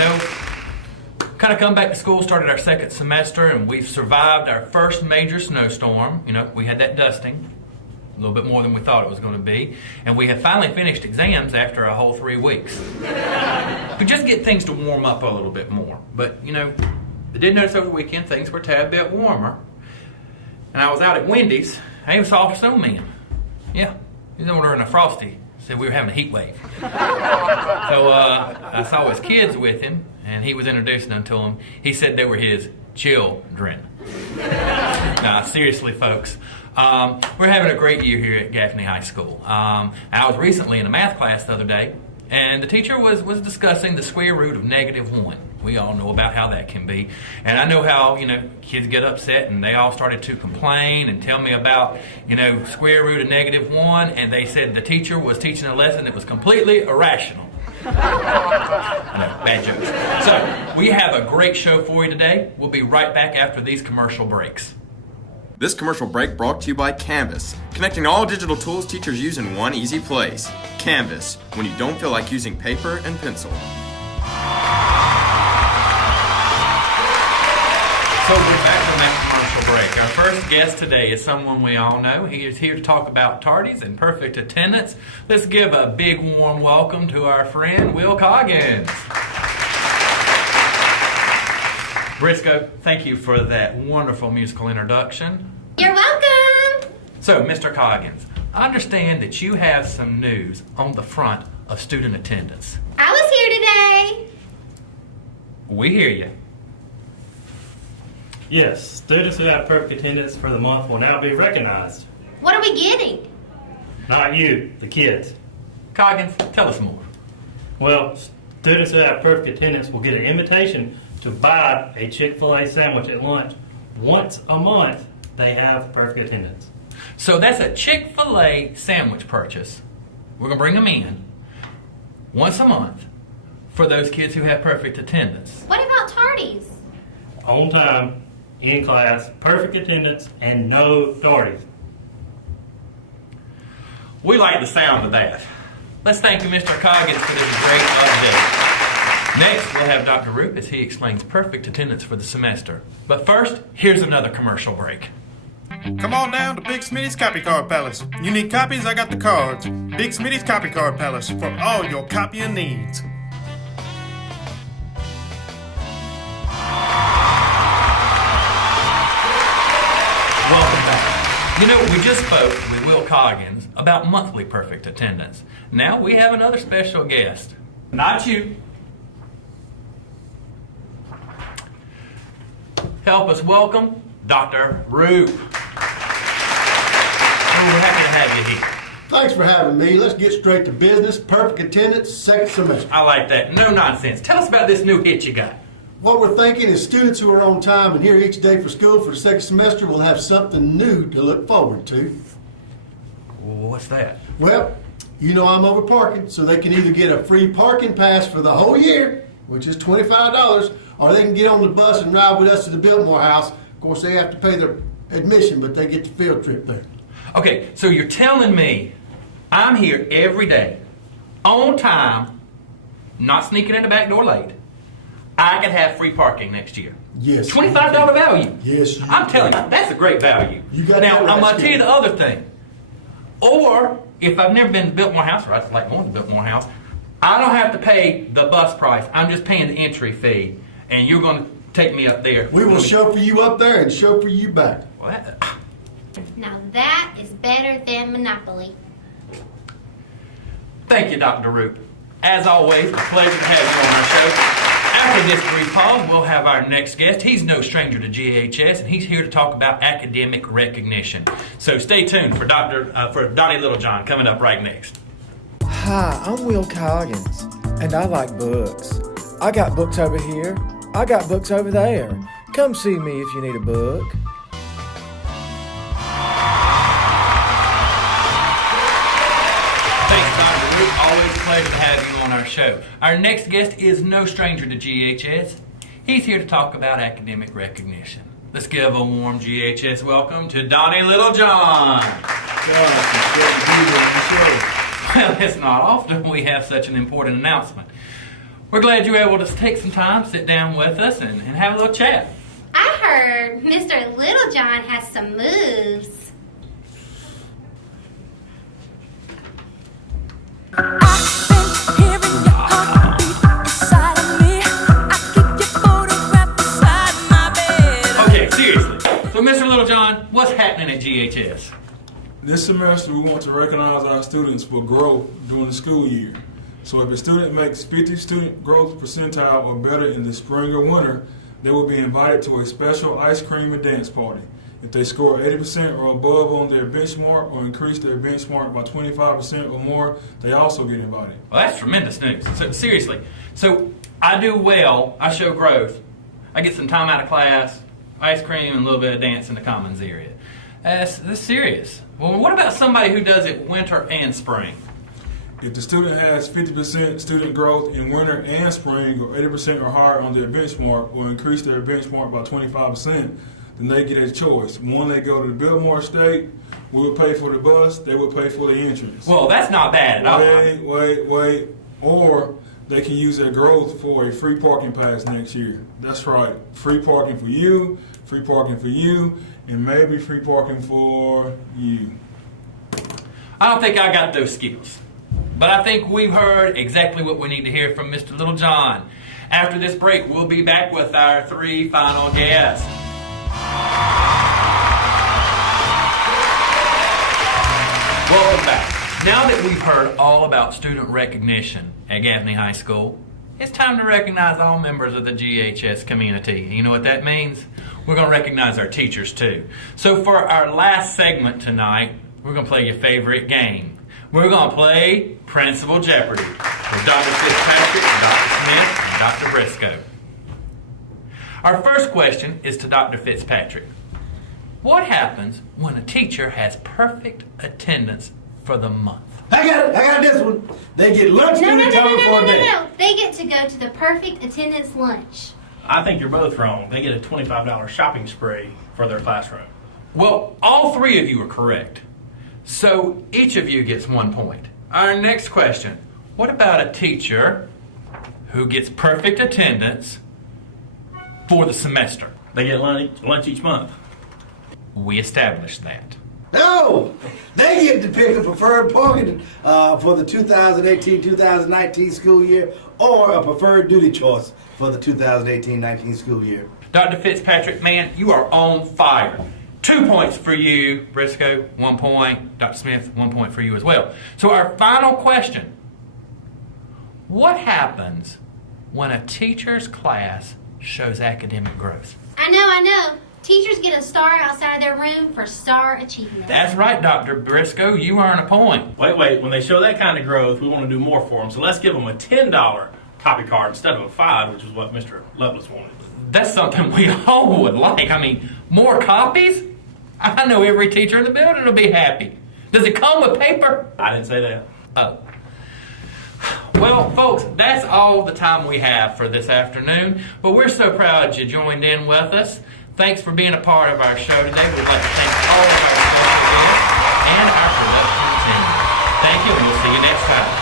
Kind of come back to school, started our second semester, and we've survived our first major snowstorm. We had that dusting, a little bit more than we thought it was going to be, and we have finally finished exams after a whole 3 weeks. We just get things to warm up a little bit more. But, I did notice over the weekend things were a tad bit warmer. And I was out at Wendy's, and he was saw some man. Yeah, he was ordering a Frosty. Said we were having a heat wave. So I saw his kids with him, and he was introducing them to them. He said they were his children. Nah, seriously, folks. We're having a great year here at Gaffney High School. I was recently in a math class the other day, and the teacher was discussing the square root of -1. We all know about how that can be. And I know how, kids get upset, and they all started to complain and tell me about, square root of -1, and they said the teacher was teaching a lesson that was completely irrational. No, bad jokes. So, we have a great show for you today. We'll be right back after these commercial breaks. This commercial break brought to you by Canvas, connecting all digital tools teachers use in one easy place. Canvas, when you don't feel like using paper and pencil. So we're back from that commercial break. Our first guest today is someone we all know. He is here to talk about tardies and perfect attendance. Let's give a big warm welcome to our friend, Will Coggins. Briscoe, thank you for that wonderful musical introduction. You're welcome. So, Mr. Coggins, I understand that you have some news on the front of student attendance. I was here today. We hear you. Yes, students who have perfect attendance for the month will now be recognized. What are we getting? Not you, the kids. Coggins, tell us more. Well, students who have perfect attendance will get an invitation to buy a Chick-fil-A sandwich at lunch. Once a month, they have perfect attendance. So that's a Chick-fil-A sandwich purchase. We're going to bring them in once a month for those kids who have perfect attendance. What about tardies? On time, in class, perfect attendance, and no tardies. We like the sound of that. Let's thank you, Mr. Coggins, for this great update. Next, we'll have Dr. Roop as he explains perfect attendance for the semester. But first, here's another commercial break. Come on down to Big Smitty's Copy Card Palace. You need copies? I got the cards. Big Smitty's Copy Card Palace for all your copying needs. Welcome back. We just spoke with Will Coggins about monthly perfect attendance. Now we have another special guest. Not you. Help us welcome Dr. Roop. We're happy to have you here. Thanks for having me. Let's get straight to business. Perfect attendance, second semester. I like that. No nonsense. Tell us about this new hit you got. What we're thinking is students who are on time and here each day for school for the second semester will have something new to look forward to. What's that? Well, I'm over parking, so they can either get a free parking pass for the whole year, which is $25, or they can get on the bus and ride with us to the Biltmore House. Of course, they have to pay their admission, but they get the field trip there. Okay, so you're telling me I'm here every day, on time, not sneaking in the back door late. I could have free parking next year. Yes. $25 value. Yes, you I'm can. telling you, that's a great value. You got now, that I'm right, going to tell you the other thing. Or, if I've never been to Biltmore House, or I like going to Biltmore House, I don't have to pay the bus price. I'm just paying the entry fee, and you're going to take me up there. We will chauffeur you up there and chauffeur you back. What? Now that is better than Monopoly. Thank you, Dr. Roop. As always, a pleasure to have you on our show. After this brief pause, we'll have our next guest. He's no stranger to GHS, and he's here to talk about academic recognition. So stay tuned for Donnie Littlejohn coming up right next. Hi, I'm Will Coggins, and I like books. I got books over here. I got books over there. Come see me if you need a book. Thanks, Dr. Roop. Always a pleasure to have you on our show. Our next guest is no stranger to GHS. He's here to talk about academic recognition. Let's give a warm GHS welcome to Donnie Littlejohn. Well, it's not often we have such an important announcement. We're glad you were able to take some time, sit down with us, and have a little chat. I heard Mr. Littlejohn has some moves. Okay, seriously. So, Mr. Littlejohn, what's happening at GHS? This semester, we want to recognize our students for growth during the school year. So if a student makes 50 student growth percentile or better in the spring or winter, they will be invited to a special ice cream and dance party. If they score 80% or above on their benchmark or increase their benchmark by 25% or more, they also get invited. Well, that's tremendous news. So, seriously. So, I do well, I show growth, I get some time out of class, ice cream, and a little bit of dance in the commons area. That's serious. Well, what about somebody who does it winter and spring? If the student has 50% student growth in winter and spring, or 80% or higher on their benchmark, or increase their benchmark by 25%, then they get a choice. One, they go to the Biltmore State, we will pay for the bus, they will pay for the entrance. Well, that's not bad at all. Wait. Or they can use their growth for a free parking pass next year. That's right. Free parking for you, and maybe free parking for you. I don't think I got those skills. But I think we've heard exactly what we need to hear from Mr. Littlejohn. After this break, we'll be back with our 3 final guests. Welcome back. Now that we've heard all about student recognition at Gaffney High School, it's time to recognize all members of the GHS community. You know what that means? We're going to recognize our teachers too. So for our last segment tonight, we're going to play your favorite game. We're going to play Principal Jeopardy with Dr. Fitzpatrick, Dr. Smith, and Dr. Briscoe. Our first question is to Dr. Fitzpatrick. What happens when a teacher has perfect attendance for the month? I got this one. They get lunch duty covered for a day. No. They get to go to the perfect attendance lunch. I think you're both wrong. They get a $25 shopping spree for their classroom. Well, all 3 of you are correct. So each of you gets 1 point. Our next question. What about a teacher who gets perfect attendance for the semester? They get lunch each month. We established that. No, they get to pick a preferred parking for the 2018-2019 school year, or a preferred duty choice for the 2018-19 school year. Dr. Fitzpatrick, man, you are on fire. 2 points for you, Briscoe, 1 point. Dr. Smith, 1 point for you as well. So our final question. What happens when a teacher's class shows academic growth? I know. Teachers get a star outside of their room for star achievement. That's right, Dr. Briscoe. You earn a point. Wait. When they show that kind of growth, we want to do more for them. So let's give them a $10 copy card instead of a $5, which is what Mr. Lovelace wanted. That's something we all would like. I mean, more copies? I know every teacher in the building will be happy. Does it come with paper? I didn't say that. Oh. Well, folks, that's all the time we have for this afternoon. But we're so proud you joined in with us. Thanks for being a part of our show today. We'd like to thank all of our special guests and our production team. Thank you, and we'll see you next time.